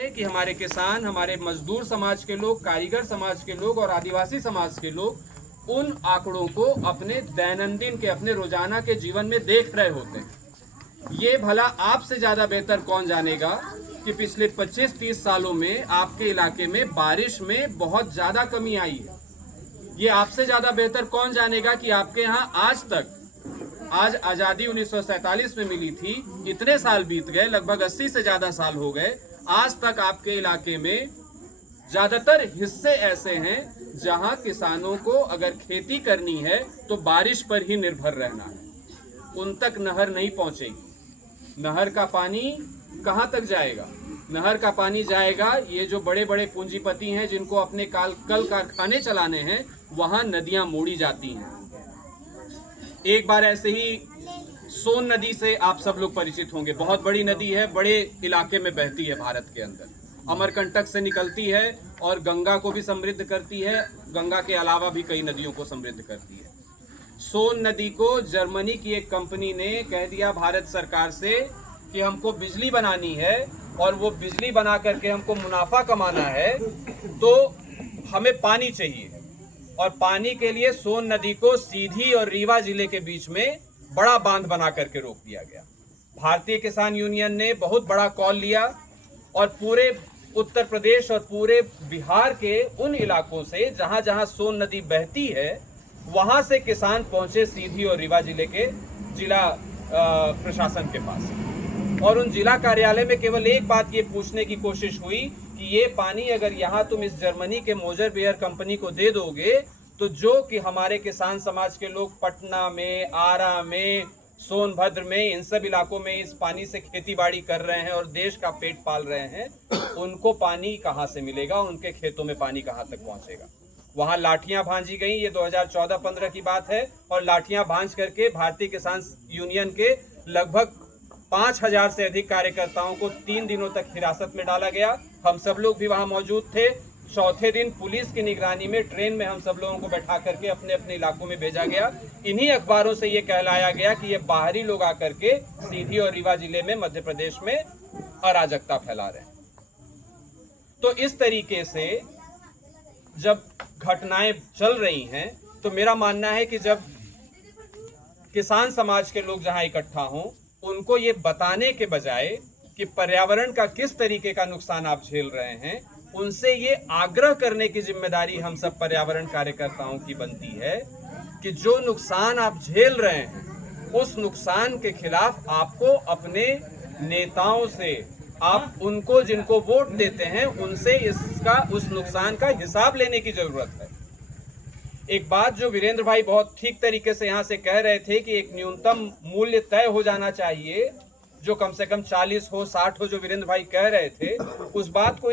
कि हमारे किसान, हमारे मजदूर समाज के लोग, कारीगर समाज के लोग और आदिवासी समाज के लोग उन आंकड़ों को अपने दैनंदिन के, अपने रोजाना के जीवन में देख रहे होते हैं। ये भला आपसे ज्यादा बेहतर कौन जानेगा कि पिछले 25-30 सालों में आपके इलाके में बारिश में बहुत ज्यादा कमी आई है। ये आपसे ज्यादा बेहतर कौन जानेगा कि आपके यहाँ आज तक, आज आजादी 1947 में मिली थी, इतने साल बीत गए, लगभग 80 से ज्यादा साल हो गए, आज तक आपके इलाके में ज्यादातर हिस्से ऐसे हैं जहां किसानों को अगर खेती करनी है तो बारिश पर ही निर्भर रहना है। उन तक नहर नहीं पहुंचेगी। नहर का पानी कहां तक जाएगा? नहर का पानी जाएगा, ये जो बड़े बड़े पूंजीपति हैं जिनको अपने कल कारखाने चलाने हैं, वहां नदियां मोड़ी जाती हैं। एक बार ऐसे ही सोन नदी से आप सब लोग परिचित होंगे। बहुत बड़ी नदी है, बड़े इलाके में बहती है भारत के अंदर। अमरकंटक से निकलती है और गंगा को भी समृद्ध करती है, गंगा के अलावा भी कई नदियों को समृद्ध करती है। सोन नदी को जर्मनी की एक कंपनी ने कह दिया भारत सरकार से कि हमको बिजली बनानी है और वो बिजली बना करके हमको मुनाफा कमाना है, तो हमें पानी चाहिए। और पानी के लिए सोन नदी को सीधी और रीवा जिले के बीच में बड़ा बांध बना करके रोक दिया गया। भारतीय किसान यूनियन ने बहुत बड़ा कॉल लिया और पूरे उत्तर प्रदेश और पूरे बिहार के उन इलाकों से जहां जहां सोन नदी बहती है, वहां से किसान पहुंचे सीधी और रीवा जिले के जिला प्रशासन के पास। और उन जिला कार्यालय में केवल एक बात ये पूछने की कोशिश हुई कि ये पानी अगर यहाँ तुम इस जर्मनी के मोजर बेयर कंपनी को दे दोगे तो जो कि हमारे किसान समाज के लोग पटना में, आरा में, सोनभद्र में, इन सब इलाकों में इस पानी से खेती बाड़ी कर रहे हैं और देश का पेट पाल रहे हैं, उनको पानी कहाँ से मिलेगा? उनके खेतों में पानी कहाँ तक पहुंचेगा? वहां लाठियां भांजी गई। ये 2014-15 की बात है और लाठियां भांज करके भारतीय किसान यूनियन के लगभग 5000 से अधिक कार्यकर्ताओं को 3 दिनों तक हिरासत में डाला गया। हम सब लोग भी वहां मौजूद थे। चौथे दिन पुलिस की निगरानी में ट्रेन में हम सब लोगों को बैठा करके अपने अपने इलाकों में भेजा गया। इन्हीं अखबारों से ये कहलाया गया कि ये बाहरी लोग आकर के सीधी और रीवा जिले में, मध्य प्रदेश में अराजकता फैला रहे हैं। तो इस तरीके से जब घटनाएं चल रही हैं तो मेरा मानना है कि जब किसान समाज के लोग जहां इकट्ठा हों, उनको ये बताने के बजाय कि पर्यावरण का किस तरीके का नुकसान आप झेल रहे हैं, उनसे ये आग्रह करने की जिम्मेदारी हम सब पर्यावरण कार्यकर्ताओं की बनती है कि जो नुकसान आप झेल रहे हैं, उस नुकसान के खिलाफ आपको अपने नेताओं से, आप उनको जिनको वोट देते हैं, उनसे उस नुकसान का हिसाब लेने की जरूरत है। एक बात जो वीरेंद्र भाई बहुत ठीक तरीके से यहाँ से कह रहे थे कि एक न्यूनतम मूल्य तय हो जाना चाहिए, जो कम से कम 40 हो, 60 हो, जो वीरेंद्र भाई कह रहे थे, उस बात को